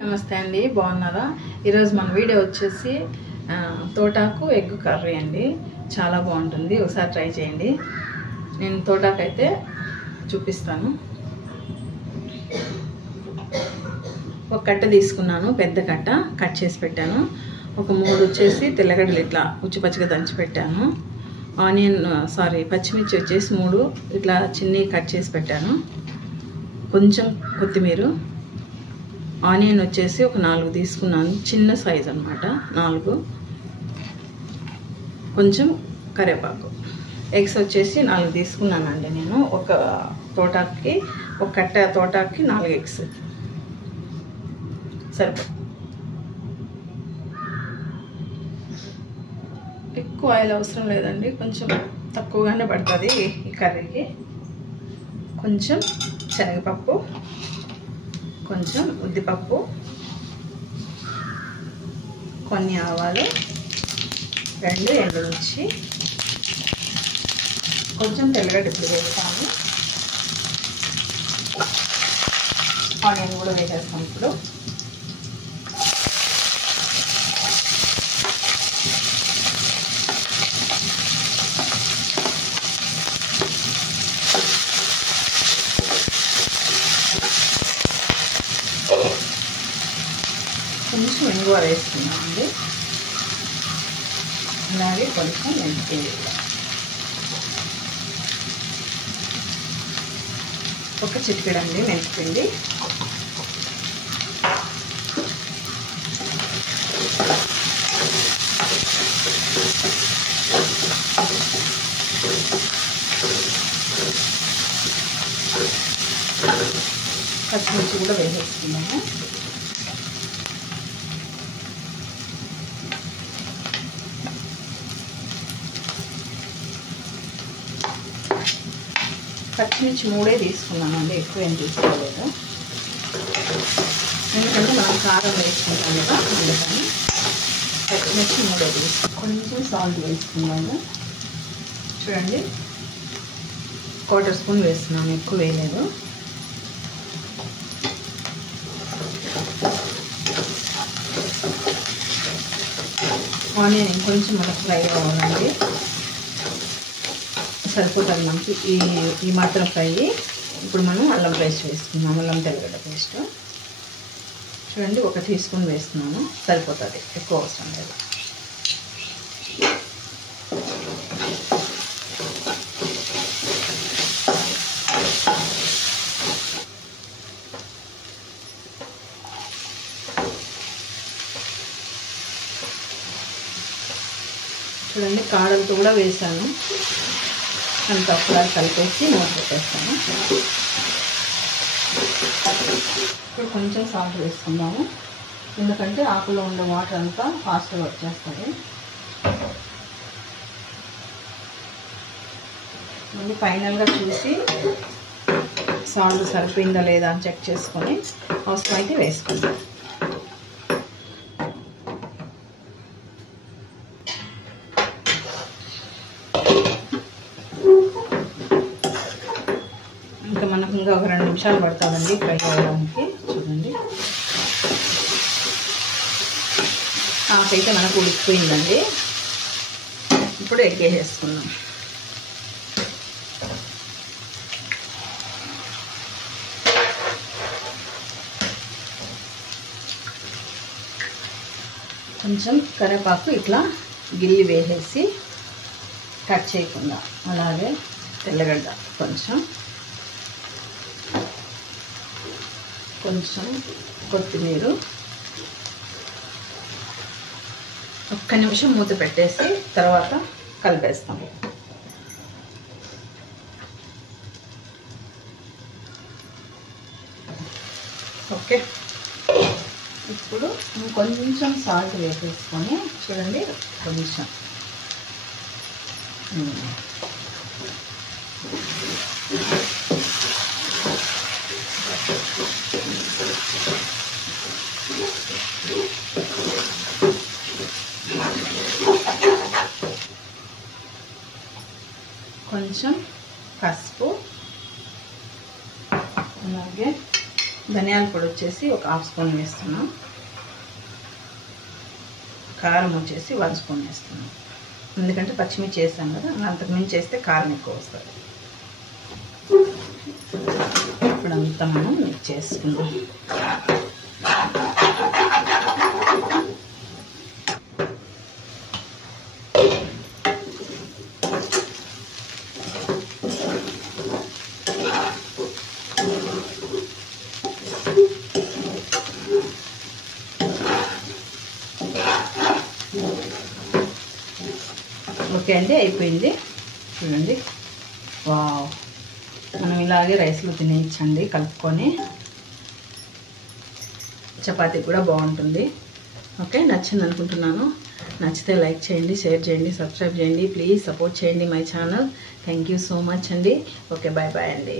నమస్తే అండి, బాగున్నారా? ఈరోజు మన వీడియో వచ్చేసి తోటాకు ఎగ్ కర్రీ అండి. చాలా బాగుంటుంది, ఒకసారి ట్రై చేయండి. నేను తోటాకు అయితే చూపిస్తాను. ఒక కట్ట తీసుకున్నాను, పెద్ద కట్ట కట్ చేసి పెట్టాను. ఒక 3 వచ్చేసి తెల్లగడ్డలు ఇట్లా ఉచ్చిపచ్చిగా దంచి పెట్టాను. పచ్చిమిర్చి వచ్చేసి 3 ఇట్లా చిన్ని కట్ చేసి పెట్టాను. కొంచెం కొత్తిమీర, ఆనియన్ వచ్చేసి ఒక 4 తీసుకున్నాను, చిన్న సైజ్ అన్నమాట 4. కొంచెం కరివేపాకు, ఎగ్స్ వచ్చేసి 4 తీసుకున్నానండి నేను. ఒక కట్ట తోటాకి 4 ఎగ్స్ సరిపో. ఎక్కువ ఆయిల్ అవసరం లేదండి, కొంచెం తక్కువగానే పడుతుంది ఈ కర్రీకి. కొంచెం శనగపప్పు, కొంచెం ఉద్దిపప్పు, కొన్ని ఆవాలు, 2 ఎండుమిర్చి, కొంచెం తెల్లగడ్డ ఇప్పుడు వేస్తాము. ఆనియన్ కూడా వేసేస్తాం ఇప్పుడు. కొంచెం ఇంగువ వేసుకున్నామండి, అలాగే కొంచెం మెంతిపిండి, ఒక చిటికెడండి మెంతిపిండి, పచ్చిమిర్చి కూడా వేసేసుకున్నాము. పచ్చిమిర్చి 3 తీసుకున్నామండి, ఎక్కువ ఏం తీసుకోలేదు, ఎందుకంటే మనం కారం వేసుకుంటాం కదా, అందుకని పచ్చిమిర్చి 3 తీసుకున్నాం. కొంచెం సాల్ట్ వేసుకున్నాము, చూడండి 1/4 స్పూన్ వేస్తున్నాను, ఎక్కువ వేయలేదు. ఆనియన్ ఇంకొంచెం మనకు ఫ్రై అవ్వాలండి, సరిపోతుంది మనకి ఈ మాత్రం ఫ్రై. ఇప్పుడు మనం అల్లం పేస్ట్ వేసుకున్నాం, అల్లం తెల్లగడ్డ పేస్ట్ చూడండి 1 టీ స్పూన్ వేస్తున్నాను, సరిపోతుంది, ఎక్కువ అవసరం లేదు. చూడండి కాడలతో కూడా వేసాను, అంత ఒకసారి కలిపేసి మూత పెట్టేస్తాను. ఇప్పుడు కొంచెం సాల్ట్ వేసుకుందాము, ఎందుకంటే ఆకులో ఉండే వాటర్ అంతా ఫాస్ట్గా వచ్చేస్తుంది. మళ్ళీ ఫైనల్గా చూసి సాల్ట్ సరిపోయిందా లేదా అని చెక్ చేసుకొని అవసరమైతే వేసుకుందాం. ఇంకా మనకు ఇంకా ఒక 2 నిమిషాలు పడుతుందండి ఫ్రై అవ్వడానికి. చూడండి ఆకైతే మనకు ఉడికిపోయిందండి. ఇప్పుడు ఎగ్ వేసేసుకుందాం. కొంచెం కరివేపాకు ఇట్లా గిల్లి వేసేసి కట్ చేయకుండా, అలాగే తెల్లగడ్డ కొంచెం కొత్తిమీర, 1 నిమిషం మూత పెట్టేసి తర్వాత కలిపేస్తాము. ఓకే, ఇప్పుడు కొంచెం సాల్ట్ వేసేసుకొని చూడండి, కొంచెం కొంచెం పసుపు, అలాగే ధనియాల పొడి వచ్చేసి ఒక 1/2 స్పూన్ వేస్తున్నాం. కారం వచ్చేసి 1 స్పూన్ వేస్తున్నాం. ఎందుకంటే పచ్చిమిర్చి వేసాం కదా, అంతకు మించి వేస్తే కారం ఎక్కువ వస్తుంది. ఇప్పుడంతా మనం మిక్స్ చేసుకుందాం. ఓకే అండి, అయిపోయింది. చూడండి, వావ్, మనం ఇలాగే రైస్లో తినేయచ్చండి కలుపుకొని. చపాతీ కూడా బాగుంటుంది. ఓకే, నచ్చింది అనుకుంటున్నాను. నచ్చితే లైక్ చేయండి, షేర్ చేయండి, సబ్స్క్రైబ్ చేయండి. ప్లీజ్ సపోర్ట్ చేయండి my channel. Thank you so much అండి. ఓకే, బాయ్ బాయ్ అండి.